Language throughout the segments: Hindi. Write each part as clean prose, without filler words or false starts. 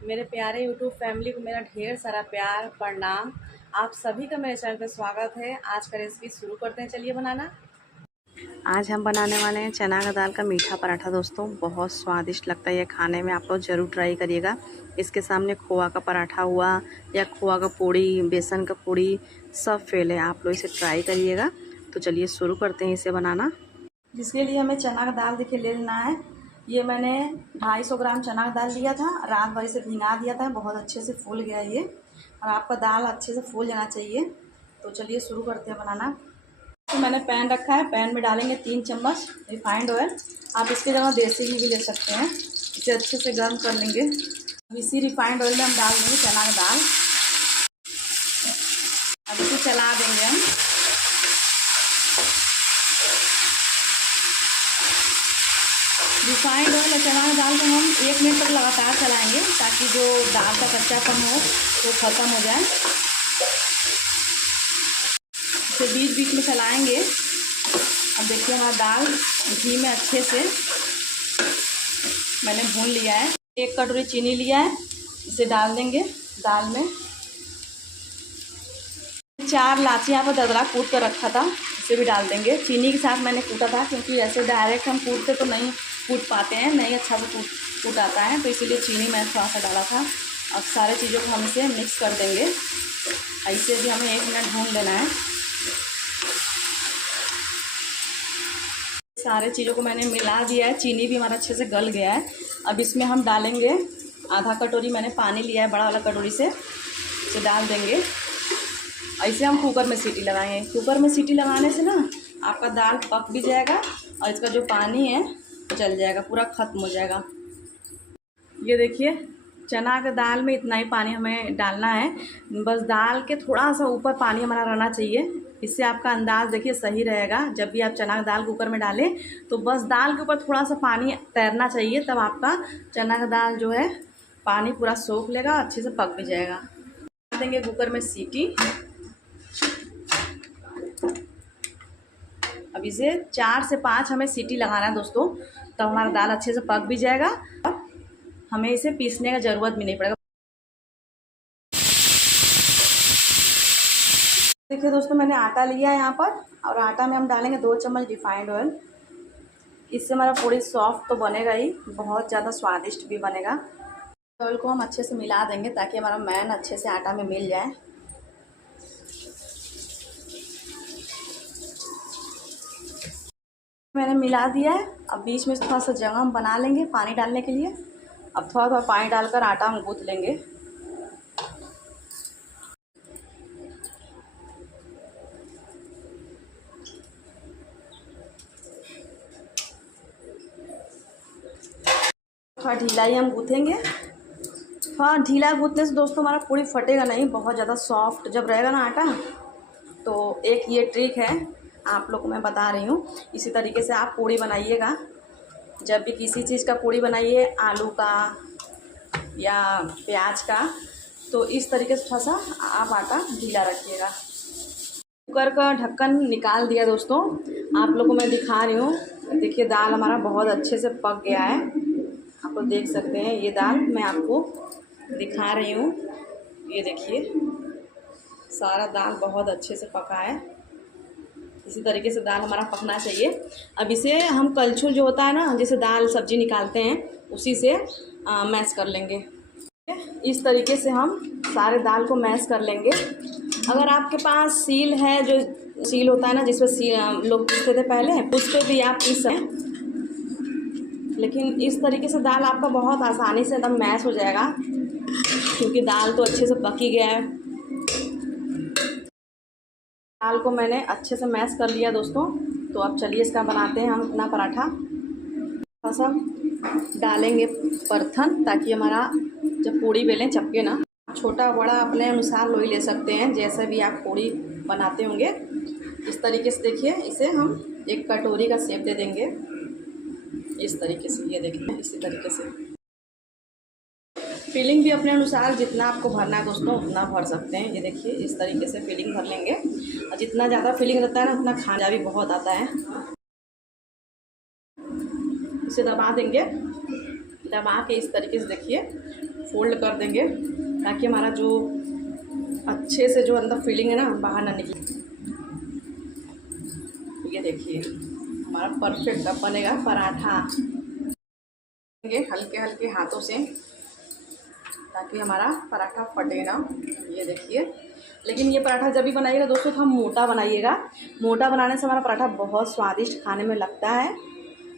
मेरे प्यारे यूट्यूब फैमिली को मेरा ढेर सारा प्यार प्रणाम। आप सभी का मेरे चैनल पे स्वागत है। आज का रेसिपी शुरू करते हैं, चलिए बनाना। आज हम बनाने वाले हैं चना का दाल का मीठा पराठा। दोस्तों बहुत स्वादिष्ट लगता है ये खाने में, आप लोग ज़रूर ट्राई करिएगा। इसके सामने खोआ का पराठा हुआ या खोआ का पूड़ी, बेसन का पूड़ी, सब फेल है। आप लोग इसे ट्राई करिएगा। तो चलिए शुरू करते हैं इसे बनाना। जिसके लिए हमें चना का दाल देखिए ले लेना है। ये मैंने 250 ग्राम चना का दाल लिया था, रात भर इसे भिगा दिया था, बहुत अच्छे से फूल गया ये। और आपका दाल अच्छे से फूल जाना चाहिए। तो चलिए शुरू करते हैं बनाना। तो मैंने पैन रखा है, पैन में डालेंगे 3 चम्मच रिफाइंड ऑयल। आप इसके जगह देसी घी भी ले सकते हैं। इसे अच्छे से गर्म कर लेंगे। अब इसी रिफाइंड ऑयल में हम डाल देंगे चना का दाल। अब इसे चला देंगे हम। रिफाइंड ऑयल और चना दाल को हम 1 मिनट तक लगातार चलाएंगे ताकि जो दाल का कच्चापन हो वो ख़त्म हो जाए। इसे बीच बीच में चलाएंगे। अब देखिए हमारा दाल घी में अच्छे से मैंने भून लिया है। 1 कटोरी चीनी लिया है, इसे डाल देंगे दाल में। 4 इलायची यहाँ पर दरदरा कूट कर रखा था, इसे भी डाल देंगे। चीनी के साथ मैंने कूटा था क्योंकि ऐसे डायरेक्ट हम कूटते तो नहीं कूट पाते हैं, नहीं अच्छा से कूट आता है, तो इसीलिए चीनी मैं थोड़ा सा डाला था। अब सारे चीज़ों को हम इसे मिक्स कर देंगे। ऐसे भी हमें 1 मिनट भून लेना है। सारे चीज़ों को मैंने मिला दिया है, चीनी भी हमारा अच्छे से गल गया है। अब इसमें हम डालेंगे आधा कटोरी मैंने पानी लिया है, बड़ा वाला कटोरी से, इसे डाल देंगे। ऐसे हम कुकर में सीटी लगाएंगे। कुकर में सीटी लगाने से ना आपका दाल पक भी जाएगा और इसका जो पानी है जल जाएगा, पूरा ख़त्म हो जाएगा। ये देखिए चना के दाल में इतना ही पानी हमें डालना है, बस दाल के थोड़ा सा ऊपर पानी हमारा रहना चाहिए। इससे आपका अंदाज़ देखिए सही रहेगा। जब भी आप चना का दाल कुकर में डालें तो बस दाल के ऊपर थोड़ा सा पानी तैरना चाहिए, तब आपका चना का दाल जो है पानी पूरा सोख लेगा, अच्छे से पक भी जाएगा। देंगे कुकर में सीटी। अब इसे 4 से 5 हमें सीटी लगाना है दोस्तों, तब हमारा दाल अच्छे से पक भी जाएगा और हमें इसे पीसने का ज़रूरत भी नहीं पड़ेगा। देखिए दोस्तों मैंने आटा लिया है यहाँ पर, और आटा में हम डालेंगे 2 चम्मच रिफाइंड ऑयल। इससे हमारा पूरी सॉफ्ट तो बनेगा ही, बहुत ज़्यादा स्वादिष्ट भी बनेगा। ऑयल को हम अच्छे से मिला देंगे ताकि हमारा मैन अच्छे से आटा में मिल जाए। मैंने मिला दिया है। अब बीच में थोड़ा सा जगह हम बना लेंगे पानी डालने के लिए। अब थोड़ा थोड़ा पानी डालकर आटा हम गूँथ लेंगे। थोड़ा ढीला ही हम गूँथेंगे। थोड़ा ढीला गूँथने से दोस्तों हमारा पूरी फटेगा नहीं, बहुत ज़्यादा सॉफ्ट जब रहेगा ना आटा। तो एक ये ट्रिक है आप लोग को मैं बता रही हूँ, इसी तरीके से आप पूड़ी बनाइएगा। जब भी किसी चीज़ का पूड़ी बनाइए, आलू का या प्याज का, तो इस तरीके से थोड़ा सा आप आटा ढीला रखिएगा। कुकर का ढक्कन निकाल दिया दोस्तों, आप लोग को मैं दिखा रही हूँ। देखिए दाल हमारा बहुत अच्छे से पक गया है, आप लोग देख सकते हैं। ये दाल मैं आपको दिखा रही हूँ, ये देखिए सारा दाल बहुत अच्छे से पका है। इसी तरीके से दाल हमारा पकना चाहिए। अब इसे हम कलछुल जो होता है ना, जैसे दाल सब्जी निकालते हैं, उसी से मैश कर लेंगे। इस तरीके से हम सारे दाल को मैश कर लेंगे। अगर आपके पास सील है, जो सील होता है ना जिसमें सील लोग पीसते थे पहले, उस पर भी आप पीस सकते हैं। लेकिन इस तरीके से दाल आपका बहुत आसानी से एकदम मैश हो जाएगा क्योंकि दाल तो अच्छे से पक ही गया है। दाल को मैंने अच्छे से मैश कर लिया दोस्तों। तो अब चलिए इसका बनाते हैं हम अपना पराठा। थोड़ा सा डालेंगे परथन ताकि हमारा जब पूड़ी बेलें चपके ना। छोटा बड़ा अपने अनुसार लोई ले सकते हैं, जैसे भी आप पूड़ी बनाते होंगे। इस तरीके से देखिए इसे हम एक कटोरी का शेप दे देंगे, इस तरीके से। ये देखिए इसी तरीके से। फिलिंग भी अपने अनुसार जितना आपको भरना है दोस्तों उतना भर सकते हैं। ये देखिए इस तरीके से फिलिंग भर लेंगे, और जितना ज़्यादा फिलिंग रहता है ना उतना खाना भी बहुत आता है। इसे दबा देंगे, दबा के इस तरीके से देखिए फोल्ड कर देंगे ताकि हमारा जो अच्छे से जो अंदर फीलिंग है ना बाहर ना निकले। ये देखिए हमारा परफेक्ट अब बनेगा पराठा। हल्के हल्के हाथों से ताकि हमारा पराठा फटे ना। ये देखिए, लेकिन ये पराठा जब भी बनाइएगा दोस्तों तो हम मोटा बनाइएगा। मोटा बनाने से हमारा पराठा बहुत स्वादिष्ट खाने में लगता है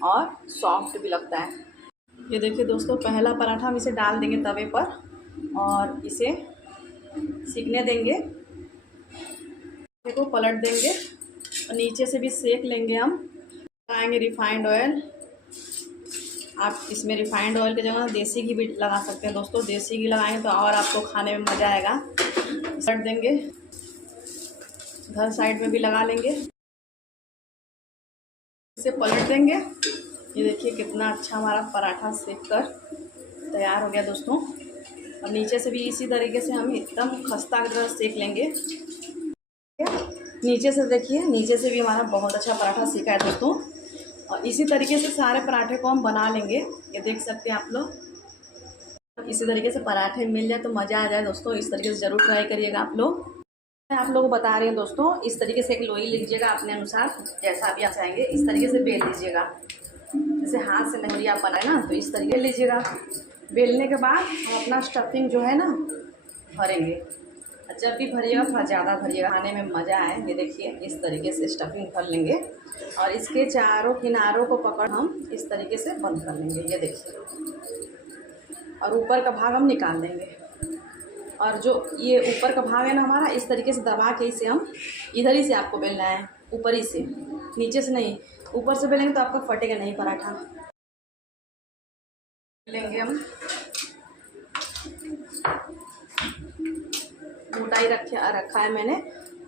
और सॉफ्ट भी लगता है। ये देखिए दोस्तों, पहला पराठा हम इसे डाल देंगे तवे पर और इसे सिकने देंगे, को पलट देंगे और नीचे से भी सेक लेंगे। हम लगाएंगे रिफाइंड ऑयल। आप इसमें रिफाइंड ऑयल की जगह देसी घी भी लगा सकते हैं दोस्तों। देसी घी लगाएंगे तो और आपको खाने में मज़ा आएगा। पलट देंगे, इधर साइड में भी लगा लेंगे, इसे पलट देंगे। ये देखिए कितना अच्छा हमारा पराठा सेक कर तैयार हो गया दोस्तों। और नीचे से भी इसी तरीके से हम एकदम खस्ता की तरह सेक लेंगे। नीचे से देखिए, नीचे से भी हमारा बहुत अच्छा पराठा सेका है दोस्तों। और इसी तरीके से सारे पराठे को हम बना लेंगे। ये देख सकते हैं आप लोग, इसी तरीके से पराठे मिल जाए तो मज़ा आ जाए दोस्तों। इस तरीके से ज़रूर ट्राई करिएगा आप लोग। मैं आप लोगों को बता रही हूँ दोस्तों, इस तरीके से एक लोई लीजिएगा अपने अनुसार, जैसा भी आप चाहेंगे इस तरीके से बेल लीजिएगा। जैसे हाथ से नहीं आप बनाए ना, तो इस तरीके लीजिएगा। बेलने के बाद हम अपना स्टफिंग जो है ना भरेंगे। जब भी भरिएगा थोड़ा ज़्यादा भरिएगा, खाने में मज़ा आए। ये देखिए इस तरीके से स्टफिंग भर लेंगे और इसके चारों किनारों को पकड़ हम इस तरीके से बंद कर लेंगे। ये देखिए, और ऊपर का भाग हम निकाल देंगे। और जो ये ऊपर का भाग है ना हमारा, इस तरीके से दबा के इसे हम इधर ही से आपको बेलना है, ऊपर ही से, नीचे से नहीं। ऊपर से बेलेंगे तो आपका फटेगा नहीं पराठा। लेंगे हम, मोटाई रखा है मैंने।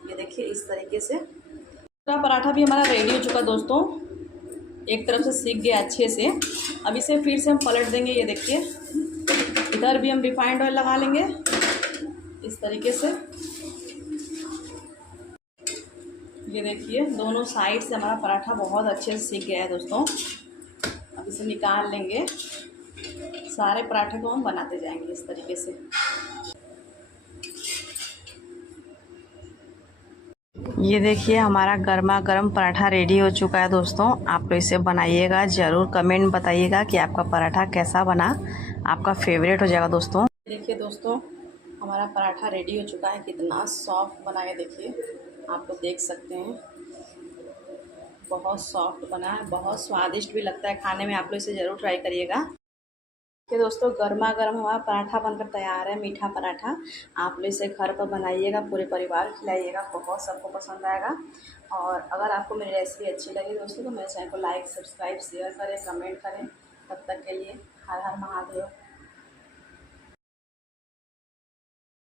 ये देखिए इस तरीके से पूरा पराठा भी हमारा रेडी हो चुका दोस्तों। एक तरफ से सीख गया अच्छे से। अब इसे फिर से हम पलट देंगे। ये देखिए, इधर भी हम रिफाइंड ऑयल लगा लेंगे इस तरीके से। ये देखिए दोनों साइड से हमारा पराठा बहुत अच्छे से सीख गया है दोस्तों। अब इसे निकाल लेंगे। सारे पराठे को हम बनाते जाएंगे इस तरीके से। ये देखिए हमारा गर्मा गर्म पराठा रेडी हो चुका है दोस्तों। आप लोग इसे बनाइएगा, ज़रूर कमेंट बताइएगा कि आपका पराठा कैसा बना, आपका फेवरेट हो जाएगा दोस्तों। देखिए दोस्तों हमारा पराठा रेडी हो चुका है, कितना सॉफ्ट बना है। देखिए आप लोग देख सकते हैं, बहुत सॉफ्ट बना है, बहुत स्वादिष्ट भी लगता है खाने में। आप लोग इसे ज़रूर ट्राई करिएगा। कि दोस्तों गर्मा गर्म हमारा पराठा बनकर तैयार है, मीठा पराठा। आप लोग इसे घर पर बनाइएगा, पूरे परिवार खिलाइएगा, बहुत सबको पसंद आएगा। और अगर आपको मेरी रेसिपी अच्छी लगी दोस्तों तो मेरे चैनल को लाइक, सब्सक्राइब, शेयर करें, कमेंट करें। तब तक के लिए हर हर महादेव।